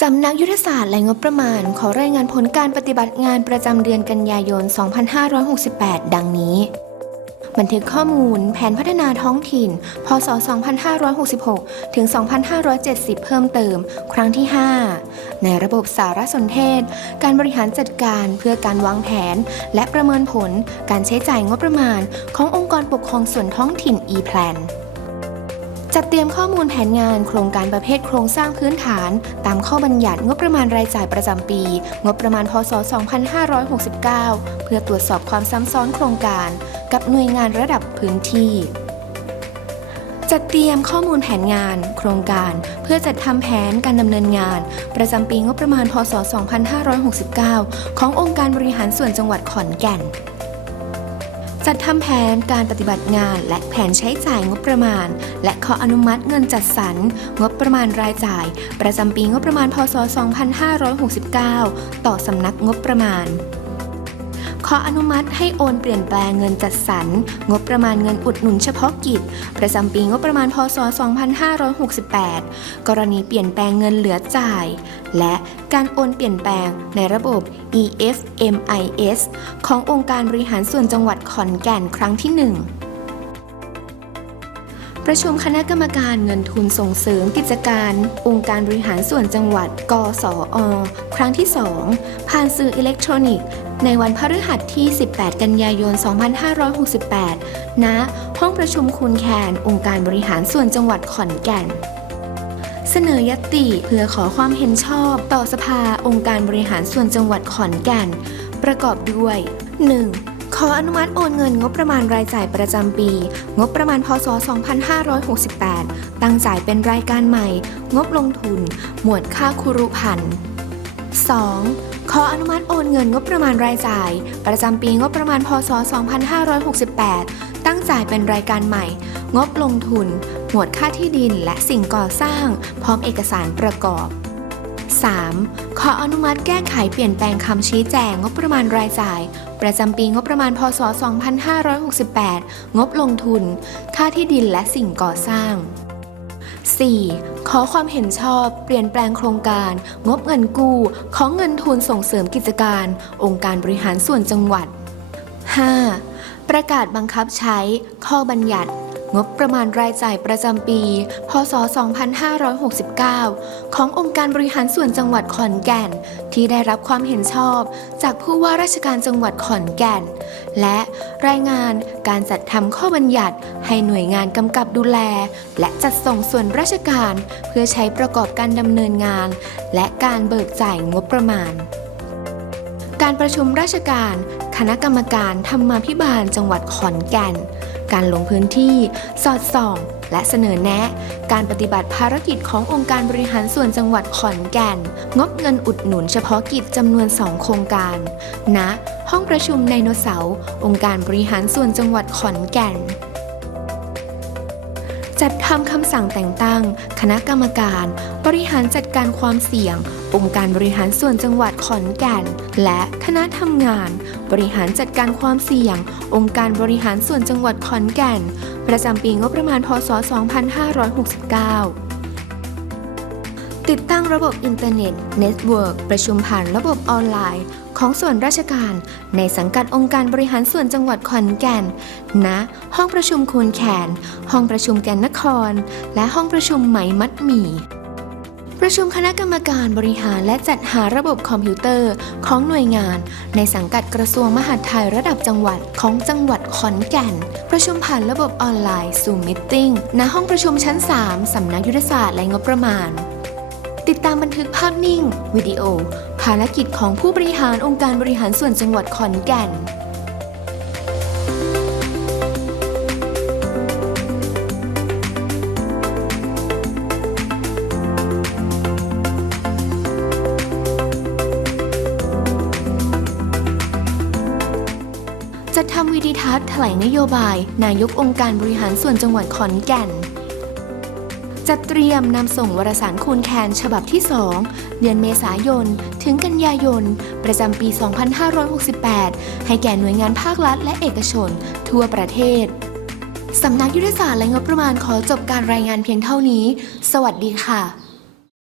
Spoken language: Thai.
สำนักยุทธศาสตร์และงบประมาณ ขอรายงานผลการปฏิบัติงานประจำเดือนกันยายน 2568 ดังนี้ บันทึกข้อมูลแผนพัฒนาท้องถิ่น พศ 2566 ถึง 2570 เพิ่มเติม ครั้งที่ 5 ในระบบสารสนเทศ การบริหารจัดการเพื่อการวางแผน และประเมินผลการใช้จ่ายงบประมาณ ขององค์กรปกครองส่วนท้องถิ่น e-plan จัดเตรียมข้อมูลแผนงานโครงการประเภทโครงสร้างพื้นฐาน ตามข้อบัญญัติงบประมาณรายจ่ายประจำปี งบประมาณ พศ 2569 เพื่อตรวจสอบความซ้ำซ้อนโครงการ กับหน่วยงานระดับพื้นที่จัดเตรียมข้อมูลแผนงาน โครงการ เพื่อจัดทำแผนการดำเนินงาน ประจำปีงบประมาณ พศ 2569 ขององค์การบริหารส่วนจังหวัดขอนแก่น จัดทำแผนการปฏิบัติงานและแผนใช้จ่ายงบประมาณ และขออนุมัติเงินจัดสรรงบประมาณรายจ่าย ประจำปีงบประมาณพศ 2569 ต่อสำนักงบประมาณ ออนุมัติให้โอนเปลี่ยนแปลงเงินจัดสรรงบประมาณเงินอุดหนุนเฉพาะกิจ ประจำปีงบประมาณพศ 2568 กรณีเปลี่ยนแปลงเงินเหลือจ่าย และการโอนเปลี่ยนแปลงในระบบ EFMIS ขององค์การบริหารส่วนจังหวัดขอนแก่นครั้งที่ 1ประชุมคณะกรรมการเงินทุนส่งเสริมกิจการ องค์การบริหารส่วนจังหวัด กสอ ครั้งที่ 2 ผ่านสื่ออิเล็กทรอนิกส์ ในวันพฤหัสที่ 18 กันยายน 2568 ณ ห้องประชุมคูนแคน องค์การบริหารส่วนจังหวัดขอนแก่น เสนอยตติเพื่อขอความเห็นชอบต่อสภาองค์การบริหารส่วนจังหวัดขอนแก่น ประกอบด้วย 1. ขออนุมัติโอนเงินงบประมาณรายจ่ายประจำปี งบประมาณพศ 2568 ตั้งจ่ายเป็นรายการใหม่ งบลงทุน หมวดค่าคุรุพันธ์ 2. ขออนุมัติโอนเงินงบประมาณรายจ่าย ประจำปีงบประมาณพศ 2568 ตั้งจ่ายเป็นรายการใหม่ งบลงทุน หมวดค่าที่ดินและสิ่งก่อสร้าง พร้อมเอกสารประกอบ 3. ขออนุมัติแก้ไขเปลี่ยนแปลงคำชี้แจงงบประมาณรายจ่าย ประจำปีงบประมาณพศ 2568 งบลงทุน ค่าที่ดินและสิ่งก่อสร้าง 4. ขอความเห็นชอบ เปลี่ยนแปลงโครงการ งบเงินกู้ของเงินทุนส่งเสริมกิจการ องค์การบริหารส่วนจังหวัด 5. ประกาศบังคับใช้ข้อบัญญัติ งบประมาณรายจ่ายประจำปี พศ 2569 ขององค์การบริหารส่วนจังหวัดขอนแก่น ที่ได้รับความเห็นชอบ จากผู้ว่าราชการจังหวัดขอนแก่น และรายงานการจัดทำข้อบัญญัติ ให้หน่วยงานกำกับดูแล และจัดส่งส่วนราชการ เพื่อใช้ประกอบการดำเนินงาน และการเบิกจ่ายงบประมาณการประชุมราชการ คณะกรรมการธรรมาภิบาลจังหวัดขอนแก่น การลงพื้นที่สอดส่อง และเสนอแนะ การปฏิบัติภารกิจขององค์การบริหารส่วนจังหวัดขอนแก่น งบเงินอุดหนุนเฉพาะกิจจำนวน 2 โครงการณห้องประชุมไดโนเสาร์องค์การบริหารส่วนจังหวัดขอนแก่น จัดทำคำสั่งแต่งตั้ง คณะกรรมการ บริหารจัดการความเสี่ยง องค์การบริหารส่วนจังหวัดขอนแก่น และคณะทำงาน บริหารจัดการความเสี่ยง องค์การบริหารส่วนจังหวัดขอนแก่น ประจำปีงบประมาณ พศ 2569ติดตั้งระบบอินเทอร์เน็ตเน็ตเวิร์กประชุมผ่านระบบออนไลน์ ของส่วนราชการ ในสังกัดองค์การบริหารส่วนจังหวัดขอนแก่นณห้องประชุมคูนแขน ห้องประชุมแก่นนคร และห้องประชุมไหมมัดหมี่ประชุมคณะกรรมการบริหารและจัดหาระบบคอมพิวเตอร์ ของหน่วยงาน ในสังกัดกระทรวงมหาดไทยระดับจังหวัดของจังหวัดขอนแก่น ประชุมผ่านระบบออนไลน์ซูมมิทติ้งณห้องประชุมชั้น 3 สำนักยุทธศาสตร์และงบประมาณ ติดตามบันทึกภาพนิ่ง วิดีโอ ภารกิจของผู้บริหารองค์การบริหารส่วนจังหวัดขอนแก่นจัดทำวิดีทัศน์แถลงนโยบาย นายกองค์การบริหารส่วนจังหวัดขอนแก่น จัดเตรียมนำส่งวารสารคูณแคนฉบับที่ 2 เดือนเมษายน ถึงกันยายน ประจำปี 2568 ให้แก่หน่วยงานภาครัฐและเอกชน ทั่วประเทศ สำนักยุทธศาสตร์และงบประมาณขอจบการรายงานเพียงเท่านี้ สวัสดีค่ะ